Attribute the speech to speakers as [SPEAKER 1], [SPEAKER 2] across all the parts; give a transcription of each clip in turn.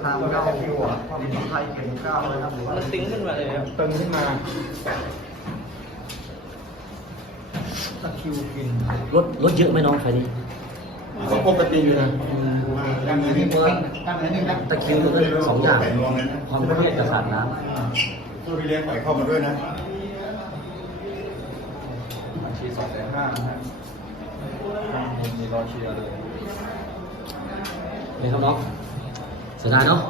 [SPEAKER 1] างเข้าไทยเข็มเก้าเลยครับมันตึงขึ้นมาเลยครับตึงขึ้นมาตะคิวกิน
[SPEAKER 2] รถเยอะไหมน้องไฟนี้
[SPEAKER 3] ก็ปกติอยู่นะ
[SPEAKER 2] ตะคิวมันก็สองอย่างความเครียดกับสารน้
[SPEAKER 3] ำตัวพี่เลี้ยงปล่อยเข้ามาด้วยนะ
[SPEAKER 1] ชี250,000นะมีรอเชียร์เลย
[SPEAKER 2] นี่ครับน้องเสียดายเนาะ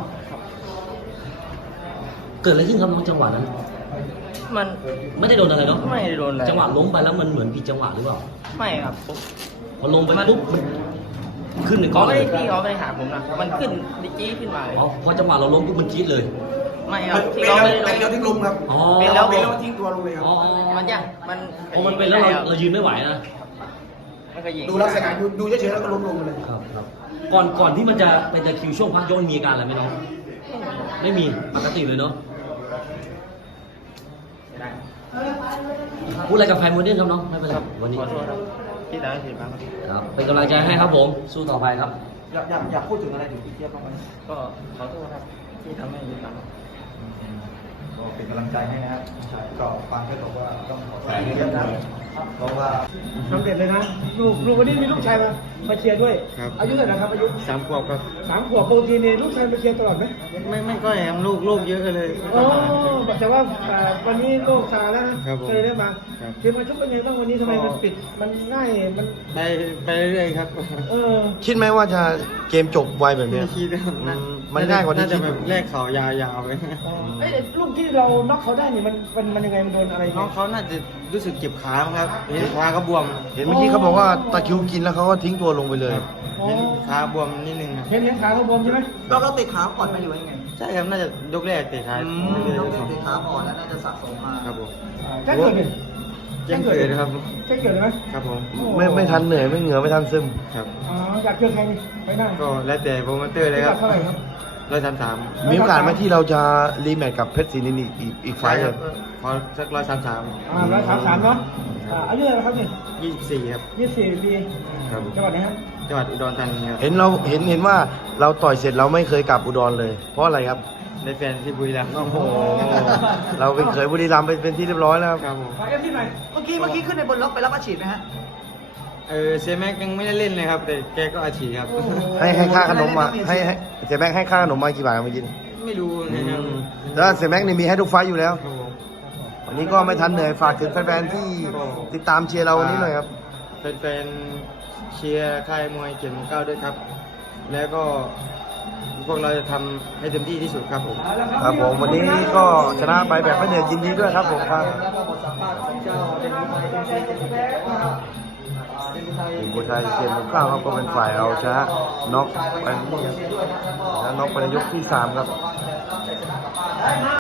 [SPEAKER 2] เกิดอะไรขึ้นครับน้องจังหวะนั้น
[SPEAKER 4] มัน
[SPEAKER 2] ไม่ได้โดนอะไรเนาะ
[SPEAKER 4] ไม่ได้โดนอะไร
[SPEAKER 2] จังหวะล้มไปแล้วมันเหมือนผิดจังหวะหรือเปล่า
[SPEAKER 4] ไม่ครับ
[SPEAKER 2] พอลงไปปุ๊บมันขึ้นในก้อนเลย
[SPEAKER 4] พี่เขาไปหาผมนะมันขึ้นดิจี้ขึ้นมาเลย
[SPEAKER 2] พอจังหวะเราล้มปุ๊บมันจี๊ดเลย
[SPEAKER 4] ไม่ครับที่เขาไม่ได้ลง
[SPEAKER 1] แล้วทิ้งลงครับ
[SPEAKER 4] เป็นแล้ว
[SPEAKER 1] ทิ้งตัวลงเลยครับ
[SPEAKER 4] มันยัง
[SPEAKER 2] มันเป็นแล้วเรายืนไม่ไหวนะ
[SPEAKER 1] ดูลักษณะดูเฉยๆแล้วก็ล้มลงเลย
[SPEAKER 2] ครับก่อนที่มันจะเป็นตะคิวช่วงพักยกมีอาการอะไรไหมน้องไม่มีปกติเลยเนาะพูดอะไรกับแฟนมวยเนี่ยครับน้องไม่เป็นไรวันนี้
[SPEAKER 4] ขอโทษครับที่ได้ผิดบ้าง
[SPEAKER 2] ครับเป็นกำลังใจให้ครับผมสู้ต่อไปครับ
[SPEAKER 1] อยากพูดถึงอะไรถึงพี่เจี๊ยบบ้างไหม
[SPEAKER 4] ก็ขอโทษครับที่ทำให้ผิดบ้าง
[SPEAKER 1] ก็เป็นกำลังใจให้นะครับก็ฟังแค่บอกว่าต้องขอโทษพี่เจี๊ยบนะเพราะว่า
[SPEAKER 5] สำเร็จเลยนะลูกวันนี้มีลูกชายมาเชียร์ด้วยอายุเท่าไหร่ครับอายุ
[SPEAKER 4] 3 ขวบครับ
[SPEAKER 5] 3 ขวบปกติเนี่ยลูกชายมาเชียร์ตลอดไหม
[SPEAKER 4] ไม่ก็แอมลูกเยอะเลย
[SPEAKER 5] โอ้แต่ว่าวันนี้โลกซาแล้วนะเคยได้มาเชียร์มาชุบเป็นไงบ้างวันนี้ทำไมมันปิดมันง่ายมัน
[SPEAKER 4] ไปเรื่อยครับ
[SPEAKER 3] คิดไหมว่าจะเกมจบไวแบบนี้
[SPEAKER 4] คิด
[SPEAKER 3] มันง่ายกว่าที่คิด
[SPEAKER 4] แบบแรกเขายาวๆไป
[SPEAKER 5] ลูกที่เราน็อกเขาได้นี่มันยังไงมันโดนอะไร
[SPEAKER 4] น้องเขาน่าจะรู้สึกเจ็บขาครับเห็นขาเขาบวม
[SPEAKER 3] เห็นเมื่อกี้เขาบอกว่าตะคิวกินแล้วเขาก็ทิ้งตัวลงไปเลย
[SPEAKER 4] เห็นขาบวมนิดนึง
[SPEAKER 5] เห็นขาเขาบวมใช่ไหม
[SPEAKER 1] เราติดขาก่อนไปอยู่ยังไง
[SPEAKER 4] ใช่ครับน่าจะยกแรกเตะท้าย
[SPEAKER 1] ยกแรกเตะขาก่อนแล้วน่าจะสะสมมา
[SPEAKER 4] ครับผม
[SPEAKER 5] แจ้งเกิดเลย
[SPEAKER 4] แจ้งเกิดครับ
[SPEAKER 5] แจ้งเกิดเลยไหม
[SPEAKER 4] ครับผม
[SPEAKER 3] ไม่ทันเหนื่อยไม่เหงื่อไม่ทันซึม
[SPEAKER 4] ครับ
[SPEAKER 5] อยากเจอใครไปหน้า
[SPEAKER 4] ก็แล้วแต่โปรโมเตอร์เลยครับ
[SPEAKER 5] เท่าไหร่ครับ
[SPEAKER 4] 133
[SPEAKER 3] มีโอกาสไหมที่เราจะรีแมตช์กับเพชรศรีนินอีกไฟล์ครับ
[SPEAKER 4] ขอสัก133
[SPEAKER 5] 133เนาะอายุเท่าไหร่ครับนี่
[SPEAKER 4] 24ครับ
[SPEAKER 5] 24 ปีจังหวัดไหนครับ
[SPEAKER 4] จังหวัดอุดรธานีครับ
[SPEAKER 3] เห็นว่าเราต่อยเสร็จเราไม่เคยกลับอุดรเลยเพราะอะไรครับ
[SPEAKER 4] ได้แฟนที่บุรีรัมย์
[SPEAKER 3] โอ้โหเราเป็นเคยบุรีรัมย์เป็นที่เรียบร้อยแล้ว
[SPEAKER 4] ครับผม
[SPEAKER 5] เอฟที่ไหน
[SPEAKER 1] เมื่อกี้ขึ้นในบนล็อกไปรับอาชีพไหมฮะ
[SPEAKER 4] เซแม็กยังไม่ได้เล่นเลยครับแต่แกก็อาชีพครับ
[SPEAKER 3] ให้ค่าขนมมาให้เซแม็กให้ค่าขนมมากี่บาทเมื่อกี้
[SPEAKER 4] ไม่รู้นะครับ
[SPEAKER 3] แล้วเซแม็กนี่มีให้ทุกไฟล์อยู่แล้ววันนี้ก็ไม่ทันเหนื่อยฝากถึงแฟนๆที่ติดตามเชียร์เราวันนี้หน่อยครับ
[SPEAKER 4] แฟนเชียร์ค่ายมวยเกียรติเก้าด้วยครับแล้วก็พวกเราจะทำให้เต็มที่ที่สุดครับผม
[SPEAKER 3] ครับผมวันนี้ก็ชนะไปแบบไม่เหนื่อยยินดีด้วยครับผมครับบุชัยเกียรติเก้าครับก็เป็นฝ่ายเอาชนะน็อกไปน็อกไปในยกที่3ครับ